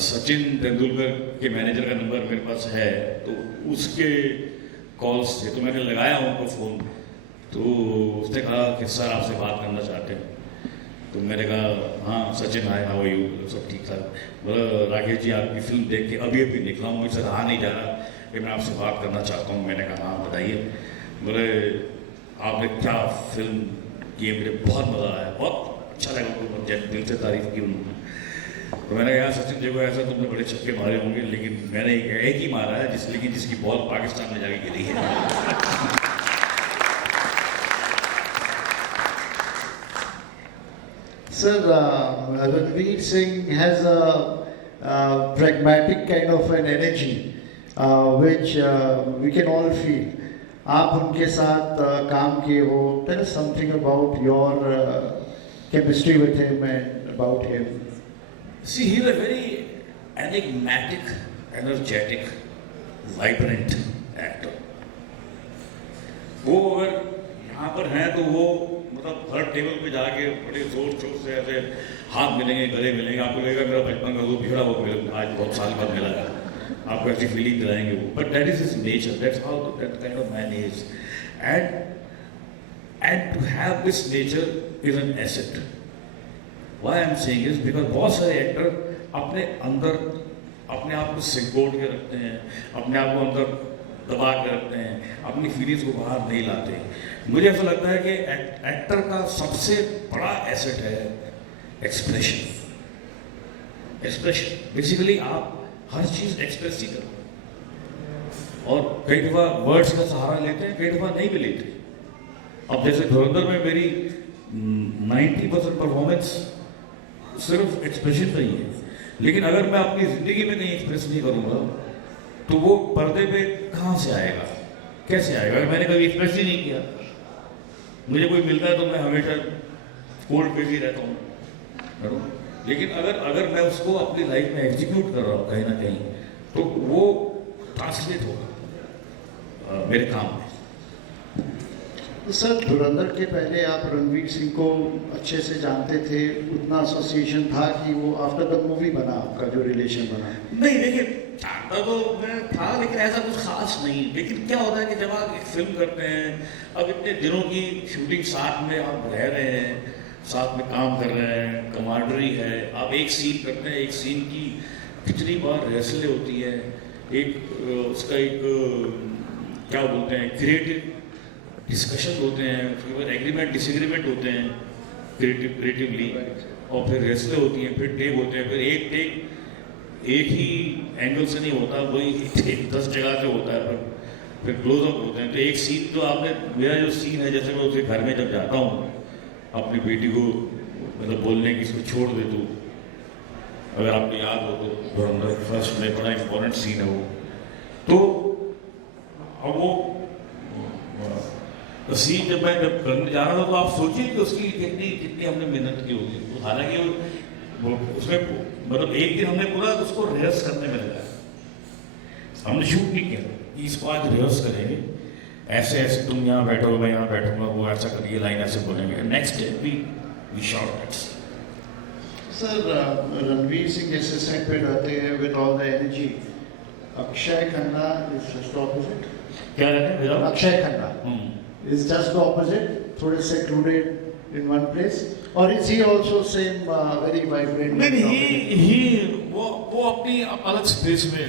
सचिन तेंदुलकर के मैनेजर का नंबर मेरे पास है, तो उसके कॉल्स से तो मैंने लगाया उनको फ़ोन, तो उसने कहा कि सर आपसे बात करना चाहते हैं। तो मैंने कहा हाँ सचिन हाय, हाउ आर यू, सब ठीक ठाक। बोला राकेश जी आपकी फिल्म देख के अभी अभी निकला हूँ, मुझसे रहा नहीं जा रहा कि मैं आपसे बात करना चाहता हूँ। मैंने कहा हाँ बताइए। बोले आपने क्या फिल्म की है, मुझे बहुत मज़ा आया, बहुत अच्छा लगा, बहुत दिल से तारीफ की उन्होंने। तो मैंने कहा सचिन देखो ऐसा तुमने बड़े छक्के मारे होंगे, लेकिन मैंने एक ही मारा है जिसकी बॉल पाकिस्तान में जाके गिरी है। Sir, Ranveer Singh has a pragmatic kind of an energy, which we can all feel. आप उनके साथ काम किए हो, tell us something about your chemistry with him and about him. See, he's a very enigmatic, energetic, vibrant actor. वो अगर यहाँ पर हैं तो वो मतलब हर टेबल पे जाके बड़े जोर शोर से ऐसे हाथ मिलेंगे, गले मिलेंगे, आपको लगेगा मेरा बचपन का दोस्त भिड़ा हुआ आज बहुत साल बाद मिला है, आपको ऐसी फीलिंग दिलाएंगे वो। But that is his nature, that's how that kind of man is, and to have this nature is an asset. Why I am saying is because बहुत सारे एक्टर अपने अंदर अपने आप को सिकोड़ के रखते हैं, अपने आप को अंदर दबा के रखते हैं, अपनी फीलिंग्स को बाहर नहीं लाते। मुझे ऐसा लगता है कि एक्टर का सबसे बड़ा एसेट है एक्सप्रेशन। एक्सप्रेशन बेसिकली आप हर चीज एक्सप्रेस ही करो, और कई दफा वर्ड्स का सहारा लेते हैं, कई दफा नहीं भी लेते। अब जैसे धुरंधर में मेरी 90% परफॉर्मेंस सिर्फ एक्सप्रेशन नहीं है, लेकिन अगर मैं अपनी जिंदगी में नहीं एक्सप्रेस नहीं करूंगा तो वो पर्दे पे कहाँ से आएगा, कैसे आएगा? मैंने कभी एक्सप्रेस ही नहीं किया। मुझे कोई मिलता है तो मैं हमेशा कोल्ड पे ही रहता हूँ, लेकिन अगर मैं उसको अपनी लाइफ में एग्जीक्यूट कर रहा हूँ कहीं ना कहीं, तो वो ट्रांसलेट होगा मेरे काम में। तो सर धुरंधर के पहले आप रणवीर सिंह को अच्छे से जानते थे, उतना एसोसिएशन था कि वो आफ्टर द मूवी बना आपका जो रिलेशन बना? नहीं देखिए, जानता तो मैं था लेकिन ऐसा कुछ खास नहीं। लेकिन क्या होता है कि जब आप एक फिल्म करते हैं, अब इतने दिनों की शूटिंग साथ में आप रह रहे हैं, साथ में काम कर रहे हैं, कमांडरी है, आप एक सीन करते हैं, एक सीन की कितनी बार रिहर्सलें होती है, एक उसका एक क्या बोलते हैं क्रिएटिव डिस्कशन होते हैं, उसके बाद एग्रीमेंट डिसएग्रीमेंट होते हैं क्रिएटिवली, और फिर रिहर्सलें होती हैं, फिर टेक होते हैं, फिर एक टेक एक ही एंगल से नहीं होता, वही 10 जगह से होता है, फिर क्लोजअप होते हैं। तो एक सीन तो आपने, मेरा जो सीन है, जैसे मैं उसे घर में जब जाता हूँ अपनी बेटी को मतलब बोलने की इसको छोड़ दे तू, अगर आपको याद हो तो धुरंधर फर्स्ट में बड़ा इंपॉर्टेंट सीन है वो। तो अब वो सीन जब मैं करने जा रहा था तो आप सोचिए कि उसकी कितनी हमने मेहनत की होगी। तो हालांकि उसमें मतलब एक दिन हमने पूरा उसको रिहर्स करने में लगा, हमने शूट नहीं किया, इसको आज रिहर्स करेंगे, ऐसे ऐसे तुम यहाँ बैठो, मैं यहाँ बैठूंगा, वो ऐसा करिए, लाइन ऐसे बोलेंगे, next day we shot that. Sir Ranveer Singh जैसे सेट पे रहते हैं with all the energy, Akshaye Khanna is just opposite. क्या रहते हैं Akshay Khanna is just the opposite, थोड़े secluded in one place, or is he also same very vibrant? नहीं, वो अपनी अलग स्पेस में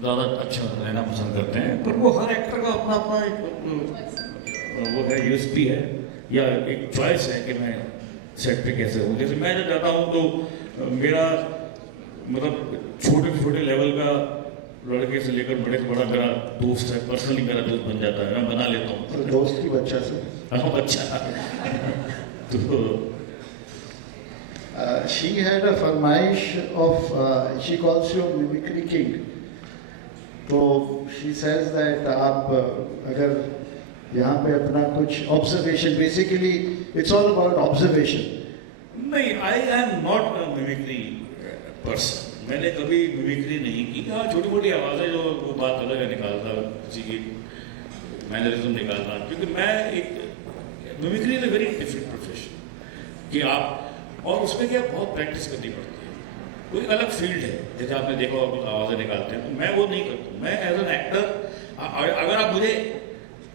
ज़्यादा अच्छा रहना पसंद करते हैं, पर वो हर एक्टर का अपना अपना एक वो है, यूएसपी है या एक चॉइस है कि मैं सेट पे कैसे हूँ। जैसे मैं जब जाता हूँ तो मेरा मतलब छोटे लेवल का लड़के से लेकर बड़े से बड़ा मेरा दोस्त है, पर्सनली मेरा दोस्त बन जाता है, मैं बना लेता हूँ। दोस्त की बच्चा से? हाँ बच्चा। तो she had a फरमाइश of she calls you mimicry king, तो she says that आप अगर यहाँ पे अपना कुछ observation, basically it's all about observation. नहीं, I am not a mimicry person, मैंने कभी मिमिक्री नहीं की। हाँ छोटी मोटी आवाज़ें जो वो बात अलग है, निकालता किसी की मैनरिज्म निकालना, क्योंकि मैं एक mimicry is a very different profession कि आप, और उसमें क्या बहुत प्रैक्टिस करनी पड़ती है। वो एक अलग फील्ड है। जैसे आपने देखा होगा कुछ आवाज़ें निकालते हैं, तो मैं वो नहीं करता। मैं एज एन एक्टर, अगर आप मुझे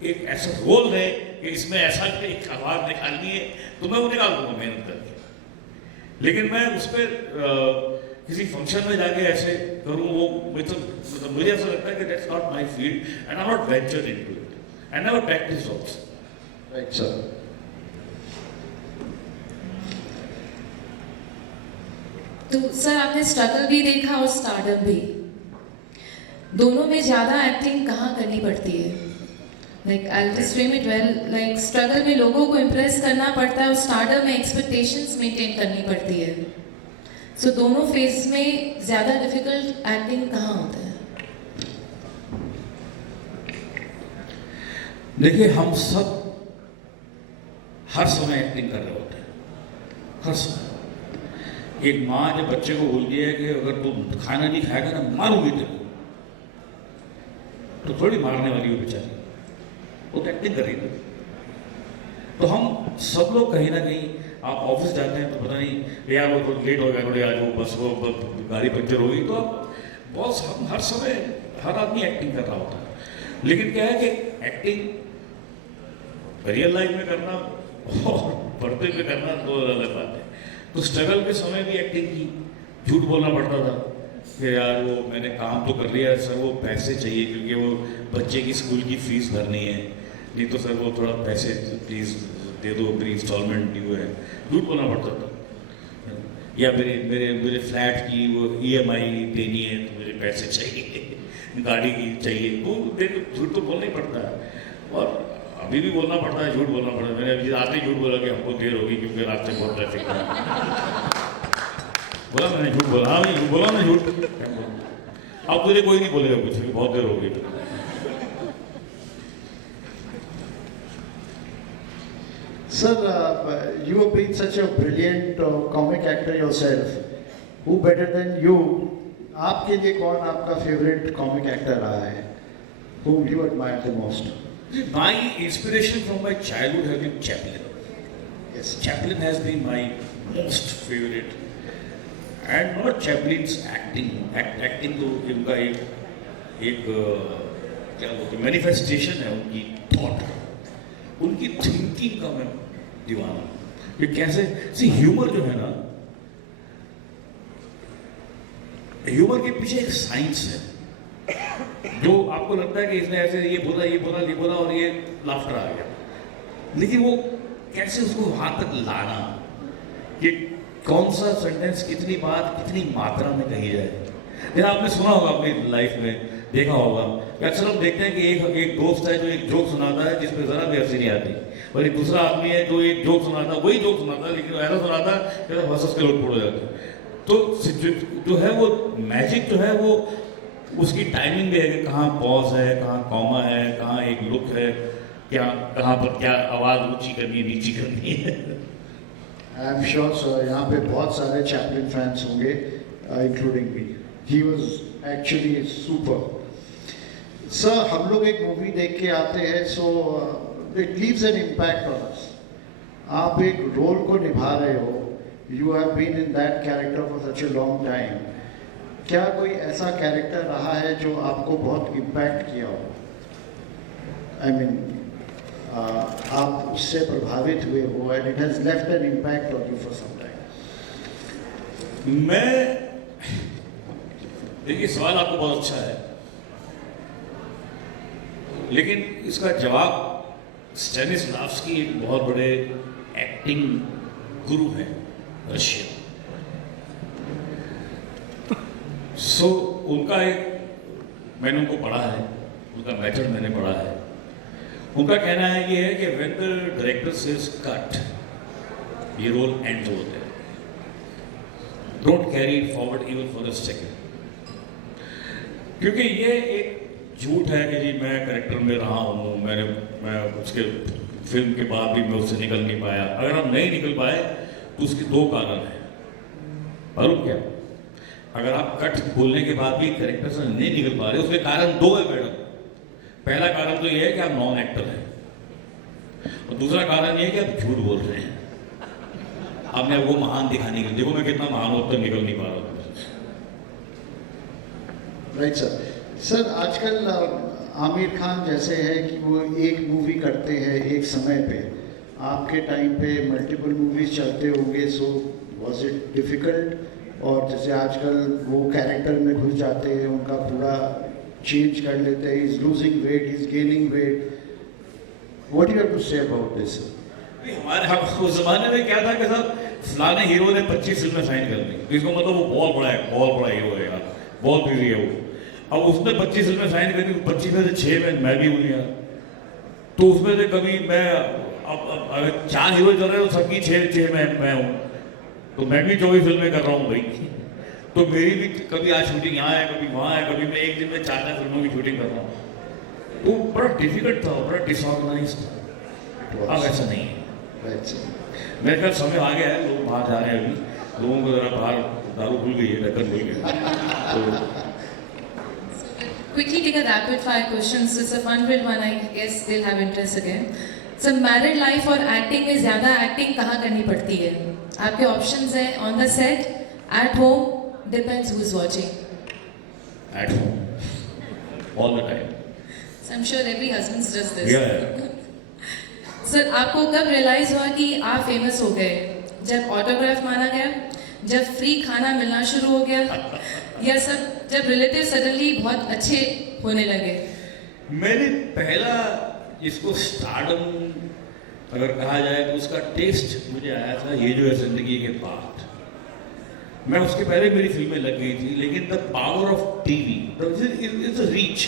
एक ऐसा रोल है कि इसमें ऐसा एक आवाज़ निकालनी है तो मैं वो निकाल दूंगा मेहनत करके। लेकिन मैं उस पर किसी फंक्शन में जाके ऐसे करूँ, वो मतलब मुझे ऐसा लगता है कि that's not my field and I not venture into it and never practice also. Right sir. तो सर आपने स्ट्रगल भी देखा और स्टारडम भी, दोनों में ज़्यादा एक्टिंग कहाँ करनी पड़ती है? Like I just frame it well, like struggle में लोगों को इम्प्रेस करना पड़ता है और स्टारडम में एक्सपेक्टेशंस मेंटेन करनी पड़ती है। सो दोनों फेज में ज़्यादा डिफिकल्ट एक्टिंग कहाँ होता है? देखिए, हम सब हर समय एक्टिंग कर रहे होते हैं, हर समय। एक माँ जब बच्चे को बोलती है कि अगर तू खाना नहीं खाएगा ना मारूंगी तेरे को, तो थोड़ी मारने वाली हो बेचारी, वो तो एक्टिंग कर रही थी। तो हम सब लोग कहीं ना कहीं, आप ऑफिस जाते हैं तो पता नहीं यार वो थोड़ा लेट हो गया, थोड़ी आज वो बस वो गाड़ी पंचर हो गई, तो आप बॉस, हम हर समय हर आदमी एक्टिंग कर रहा होता है। लेकिन क्या है कि एक्टिंग रियल लाइफ में करना और पर्दे पे करना दो अलग बात है। तो स्ट्रगल के समय भी एक्टिंग की, झूठ बोलना पड़ता था कि यार वो मैंने काम तो कर लिया सर, वो पैसे चाहिए क्योंकि वो बच्चे की स्कूल की फीस भरनी है, नहीं तो सर वो थोड़ा पैसे प्लीज़ दे दो, मेरी इंस्टॉलमेंट ड्यू है। झूठ बोलना पड़ता था। या मेरे मेरे मेरे फ्लैट की वो EMI देनी है तो मुझे पैसे चाहिए, गाड़ी की चाहिए, वो झूठ तो बोलना ही पड़ता है। और अभी भी बोलना पड़ता है, झूठ बोलना पड़ता है। मैंने अभी रात ही झूठ बोला कि हमको देर होगी क्योंकि रात से बहुत ट्रैफिक था। बोला मैंने, झूठ बोला, हाँ भाई बोला मैं झूठ। अब मुझे कोई नहीं बोलेगा कुछ भी, बहुत देर हो गई। Sir, you have been such a brilliant comic actor yourself. Who better than you? आपके लिए कौन आपका favorite comic actor रहा है? Whom you admire the most? My inspiration from my childhood has been Chaplin. Yes. Chaplin has been my most favorite. And not Chaplin's acting. Acting तो इनका एक क्या बोलते हैं, मैनिफेस्टेशन है उनकी थॉट, उनकी थिंकिंग का मैं दीवाना। ये कैसे सी ह्यूमर जो है ना, ह्यूमर के पीछे एक साइंस है। जो आपको लगता है कि इसने ऐसे ये बोला और ये लाफ्टर आ गया, लेकिन वो कैसे उसको वहां तक लाना, कि कौन सा सेंटेंस कितनी बात कितनी मात्रा में कही जाए। फिर आपने सुना होगा अपनी लाइफ में, देखा होगा कि अक्सर हम देखते हैं कि एक दोस्त है जो एक जोक सुनाता है जिसमें जरा भी हंसी नहीं आती, और एक दूसरा आदमी है जो एक जोक सुनाता है, वही जोक सुनाता है लेकिन ऐसा सुनाता है कि हंस के लोग हो जाते हैं। तो जो है वो मैजिक जो है वो उसकी टाइमिंग भी है कि कहाँ पॉज है, कहाँ कॉमा है, कहाँ एक लुक है, क्या कहाँ पर क्या आवाज़ ऊंची करनी है, नीची करनी है। आई एम श्योर सर, यहाँ पे बहुत सारे चैपलिन फैंस होंगे, including me. He was actually super. Sir, हम लोग एक मूवी देख के आते हैं, so it leaves an impact on us. आप एक रोल को निभा रहे हो, you have been in that character for such a long time. क्या कोई ऐसा कैरेक्टर रहा है जो आपको बहुत इम्पैक्ट किया हो? आई मीन आप उससे प्रभावित हुए हो and it has left an impact on you for some time. मैं, देखिए सवाल आपको बहुत अच्छा है, लेकिन इसका जवाब स्टेनिस्लावस्की एक बहुत बड़े एक्टिंग गुरु हैं रशिया। उनका एक, मैंने उनको पढ़ा है, उनका मेथड मैंने पढ़ा है। उनका कहना है ये है कि when the director says cut, ये रोल एंड होते हैं, don't carry it forward even for a second. क्योंकि ये एक झूठ है कि जी मैं कैरेक्टर में रहा हूँ, मैं उसके फिल्म के बाद भी मैं उससे निकल नहीं पाया। अगर हम नहीं निकल पाए तो उसके दो कारण हैं। मालूम क्या? अगर आप कट बोलने के बाद भी कैरेक्टर से नहीं निकल पा रहे, उसके कारण दो है मैडम। पहला कारण तो ये है कि आप नॉन एक्टर हैं, और दूसरा कारण ये है कि आप झूठ बोल रहे हैं। आपने वो महान दिखाने के लिए, देखो मैं कितना महान हूं, अब तक निकल नहीं पा रहा हूं। Right sir. सर आजकल आमिर खान जैसे है कि वो एक मूवी करते हैं एक समय पे, आपके टाइम पे मल्टीपल मूवीज चलते होंगे, सो वाज इट डिफ़िकल्ट? और जैसे आजकल वो कैरेक्टर में घुस जाते हैं, उनका पूरा चेंज कर लेते हैं, is losing weight, is gaining weight, what you have to say about this? हमारे हम उस जमाने में क्या था कि साहब फलाने हीरो ने 25 फिल्में साइन कर दी, इसको मतलब वो बहुत बड़ा है, बहुत बड़ा हीरो है यार, बहुत बिजी है वो। अब उसने 25 फिल्में साइन कर दी, 25 में से 6 में मैं भी हूँ यार। तो उसमें से कभी मैं अब अगर 4 हीरो चल रहे हैं तो सबकी 6 में मैं हूँ, तो मैं भी 24 फिल्में कर रहा हूँ भाई। तो मेरी भी कभी आज शूटिंग यहाँ है, कभी वहाँ है, कभी मैं एक दिन में 4 फिल्मों की शूटिंग कर रहा हूँ। तो बड़ा डिफिकल्ट था, बड़ा डिसऑर्गेनाइज था। अब ऐसा नहीं है। मेरे ख्याल समय आ गया है, लोग बाहर जा रहे हैं अभी, लोगों को जरा बाहर दारू भूल गई है, ढक्कन भूल गई तो Quickly take a rapid fire question. So it's a fun-filled one. I guess they'll have interest again. So married life और acting में ज़्यादा acting कहाँ करनी पड़ती है? आपके options हैं on the set, at home, depends who's watching. at home all the time. So I'm sure every husband does this. Yeah. Sir आपको कब रियलाइज हुआ कि आप फेमस हो गए? जब ऑटोग्राफ माना गया, जब फ्री खाना मिलना शुरू हो गया, या सब जब रिलेटिव सडनली बहुत अच्छे होने लगे? मैंने पहला जिसको स्टारडम अगर कहा जाए तो उसका टेस्ट मुझे आया था ये जो है जिंदगी के बाद। मैं उसके पहले मेरी फिल्में लग गई थी, लेकिन the power of TV is the reach.